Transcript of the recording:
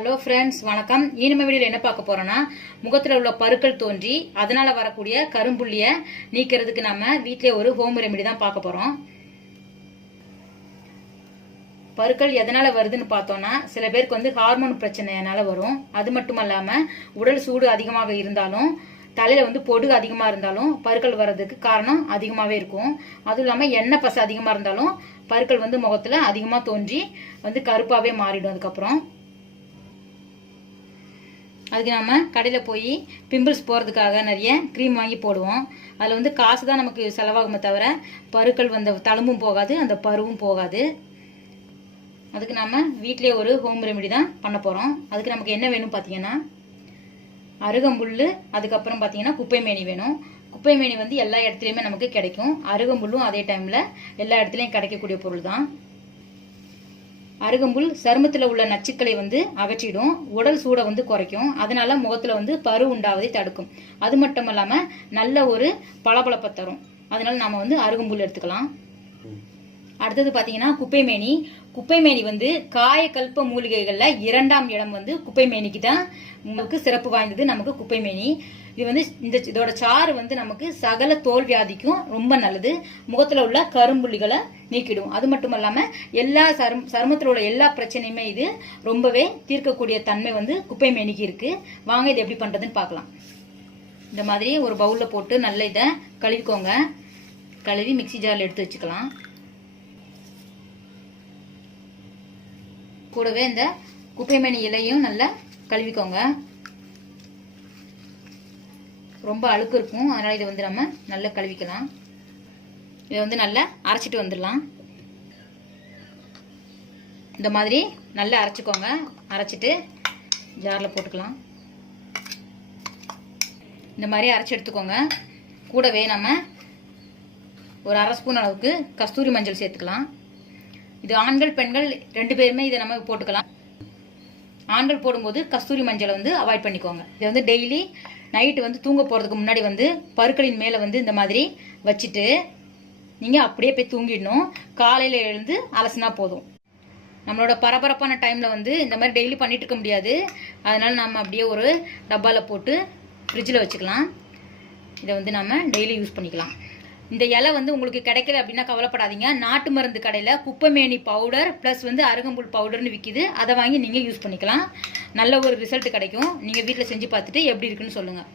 Hello friends வணக்கம். இனிமே வீடியோவில் என்ன பார்க்க போகிறோன்னா முகத்தில் உள்ள பருக்கள் தோன்றி அதனால் வரக்கூடிய கரும்புள்ளியை நீக்கிறதுக்கு நம்ம வீட்டிலே ஒரு ஹோம் ரெமெடி தான் பார்க்க போகிறோம் பருக்கள் எதனால் வருதுன்னு பார்த்தோன்னா சில பேருக்கு வந்து ஹார்மோன் பிரச்சனைனால வரும். அது மட்டும் இல்லாமல் உடல் சூடு அதிகமாக இருந்தாலும் தலையில் வந்து பொடுகு அதிகமாக இருந்தாலும் பருக்கள் வர்றதுக்கு காரணம் அதிகமாகவே இருக்கும். அதுவும் இல்லாமல் எண்ணெய் பசை அதிகமாக இருந்தாலும் பருக்கள் வந்து முகத்தில் அதிகமாக தோன்றி வந்து கருப்பாகவே மாறிடும். அதுக்கப்புறம் அதுக்கு நம்ம கடையில் போய் பிம்பிள்ஸ் போகிறதுக்காக நிறைய க்ரீம் வாங்கி போடுவோம். அதில் வந்து காசு தான் நமக்கு செலவாகுமே தவிர பருக்கள் வந்த தழும்பும் போகாது அந்த பருவும் போகாது. அதுக்கு நம்ம வீட்டிலே ஒரு ஹோம் ரெமெடி தான் பண்ண போகிறோம் அதுக்கு நமக்கு என்ன வேணும் பார்த்தீங்கன்னா அருகம்புல் அதுக்கப்புறம் பார்த்தீங்கன்னா குப்பை மேனி வேணும். குப்பை மேனி வந்து எல்லா இடத்துலையுமே நமக்கு கிடைக்கும். அருகம்புல்லும் அதே டைமில் எல்லா இடத்துலையும் கிடைக்கக்கூடிய பொருள் தான் அருகம்புல் சருமத்தில் உள்ள நச்சுக்களை வந்து அகற்றிடும். உடல் சூடை வந்து குறைக்கும். அதனால முகத்தில் வந்து பரு உண்டாவதை தடுக்கும். அது மட்டும் இல்லாமல் நல்ல ஒரு பளபளப்பை தரும். அதனால நாம வந்து அருகம்புல் எடுத்துக்கலாம். அடுத்தது பார்த்தீங்கன்னா குப்பைமேனி. குப்பைமேனி வந்து காயக்கல்ப மூலிகைகளில் இரண்டாம் இடம் வந்து குப்பைமேனிக்கு தான் உங்களுக்கு சிறப்பு வாய்ந்தது நமக்கு குப்பைமேனி. இது வந்து இந்த இதோட சாறு வந்து நமக்கு சகல தோல் வியாதிக்கும் ரொம்ப நல்லது. முகத்தில் உள்ள கரும்புள்ளிகளை நீக்கிடும். அது மட்டும் இல்லாமல் எல்லா சரும் சருமத்தில் உள்ள எல்லா பிரச்சனையுமே இது ரொம்பவே தீர்க்கக்கூடிய தன்மை வந்து குப்பைமேனிக்கு இருக்கு. வாங்க இது எப்படி பண்ணுறதுன்னு பார்க்கலாம். இந்த மாதிரி ஒரு பவுலில் போட்டு நல்ல இதை கழுவிக்கோங்க. கழுவி மிக்ஸி ஜாரில் எடுத்து வச்சுக்கலாம். கூடவே இந்த குப்பைமணி இலையும் நல்லா கழுவிக்கோங்க. ரொம்ப அழுக்கு இருக்கும். அதனால் இதை வந்து நம்ம நல்லா கழுவிக்கலாம். இதை வந்து நல்லா அரைச்சிட்டு வந்துடலாம். இந்த மாதிரி நல்லா அரைச்சிக்கோங்க. அரைச்சிட்டு ஜாரில் போட்டுக்கலாம். இந்த மாதிரி அரைச்சி எடுத்துக்கோங்க. கூடவே நம்ம ஒரு அரை ஸ்பூன் அளவுக்கு கஸ்தூரி மஞ்சள் சேர்த்துக்கலாம். இது ஆண்கள் பெண்கள் ரெண்டு பேருமே இதை நம்ம போட்டுக்கலாம். ஆண்கள் போடும்போது கஸ்தூரி மஞ்சளை வந்து அவாய்ட் பண்ணிக்கோங்க. இதை வந்து டெய்லி நைட்டு வந்து தூங்க போகிறதுக்கு முன்னாடி வந்து பருக்களின் மேலே வந்து இந்த மாதிரி வச்சுட்டு நீங்கள் அப்படியே போய் தூங்கிடணும். காலையில் எழுந்து அலசினா போதும். நம்மளோட பரபரப்பான டைமில் வந்து இந்த மாதிரி டெய்லி பண்ணிட்டு இருக்க முடியாது. அதனால் நம்ம அப்படியே ஒரு டப்பாவில் போட்டு ஃப்ரிட்ஜில் வச்சுக்கலாம். இதை வந்து நம்ம டெய்லி யூஸ் பண்ணிக்கலாம். இந்த இலை வந்து உங்களுக்கு கிடைக்கல அப்படின்னா கவலைப்படாதீங்க. நாட்டு மருந்து கடையில் குப்பைமேனி பவுடர் ப்ளஸ் வந்து அருகம்புல் பவுடர்னு விற்கிது அதை வாங்கி நீங்கள் யூஸ் பண்ணிக்கலாம். நல்ல ஒரு ரிசல்ட் கிடைக்கும். நீங்கள் வீட்டில் செஞ்சு பார்த்துட்டு எப்படி இருக்குன்னு சொல்லுங்கள்